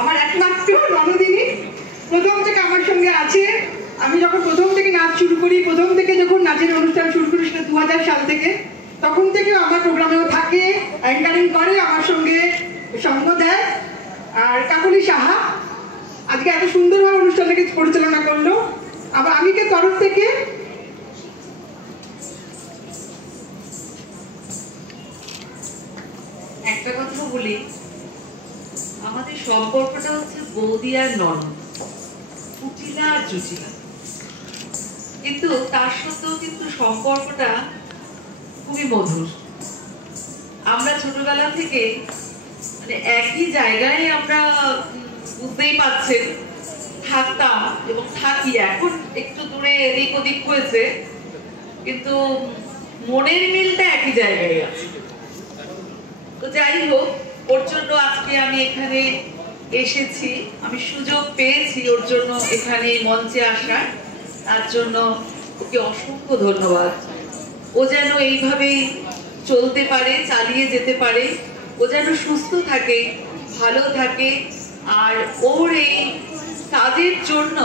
আমার একমাত্র ননদিনী, প্রথম থেকে আমার সঙ্গে আছে। আমি যখন প্রথম থেকে নাচ শুরু করি, প্রথম থেকে যখন নাচের অনুষ্ঠান শুরু করি সেটা 2000 সাল থেকে, তখন থেকেও আমার প্রোগ্রামেও থাকে, অ্যাঙ্কারিং করে, আমার সঙ্গে সঙ্গ দেয়। আর কাকলি সাহা আজকে এত সুন্দরভাবে অনুষ্ঠানটাকে পরিচালনা করলো। আবার আমিকে তরফ থেকে একটা কথা বলি, আমাদের সম্পর্কটা হচ্ছে বৌদি আর ননদ, কুচিলা আর জুচিলা, কিন্তু তার সত্ত্বেও কিন্তু সম্পর্কটা খুবই মধুর। আমরা ছোটবেলা থেকে মানে একই জায়গায় আমরা বুঝতেই পারছেন থাকতাম এবং থাকি। এখন একটু দূরে এদিক ওদিক হয়েছে, কিন্তু মনের মিলটা একই জায়গায় আছে। তো যাই হোক, ওর জন্য আজকে আমি এখানে এসেছি, আমি সুযোগ পেয়েছি ওর জন্য এখানে মঞ্চে আসার, তার জন্য ওকে অসংখ্য ধন্যবাদ। ও যেন এইভাবেই চলতে পারে, চালিয়ে যেতে পারে, ও যেন সুস্থ থাকে, ভালো থাকে। আর ওর এই কাজের জন্য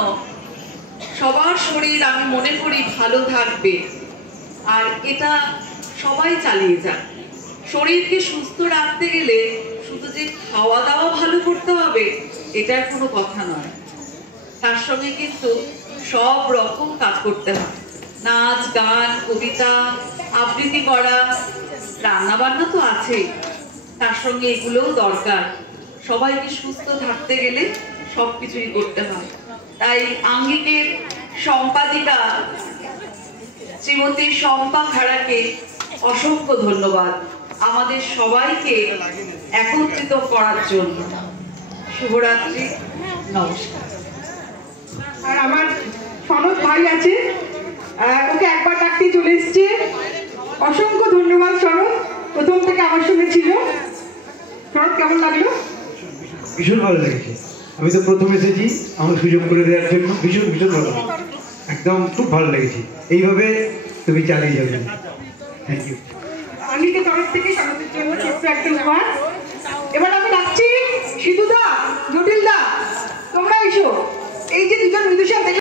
সবার শরীর আমি মনে করি ভালো থাকবে, আর এটা সবাই চালিয়ে যাক। শরীরকে সুস্থ রাখতে গেলে শুধু যে খাওয়া দাওয়া ভালো করতে হবে এটার কোনো কথা নয়, তার সঙ্গে কিন্তু সব রকম কাজ করতে হয়। নাচ, গান, কবিতা, আবৃত্তি করা, রান্না বান্না তো আছেই, তার সঙ্গে এগুলোও দরকার। সবাইকে সুস্থ থাকতে গেলে সবকিছুই করতে হয়। তাই আঙ্গিকের সম্পাদিকা শ্রীমতী শম্পা খাড়াকে অসংখ্য ধন্যবাদ আমাদের সবাইকে একত্রিত করার জন্য। শুভরাত্রি, নমস্কার। আর আমার সনদ ভাই আছে, ওকে একবার ডাকতে চলে এসছে। অসংখ্য ধন্যবাদ সনদ, প্রথম থেকে আমার সঙ্গে ছিল। সনদ, কেমন লাগলো? ভীষণ ভালো লেগেছে। আমি তো প্রথম এসেছি, আমার সুযোগ করে দেওয়ার জন্য ভীষণ ভীষণ ভালো, একদম খুব ভালো লেগেছে। এইভাবে তুমি চালিয়ে যাবে। Thank you. আঙ্গিকের তরফ থেকে সনদের জন্য ছোট্ট একটা উপহার। এবার আমি ডাকছি সিধুদা, জটিলদা, তোমরা এসো। এই যে দুজন মিউজিশিয়ান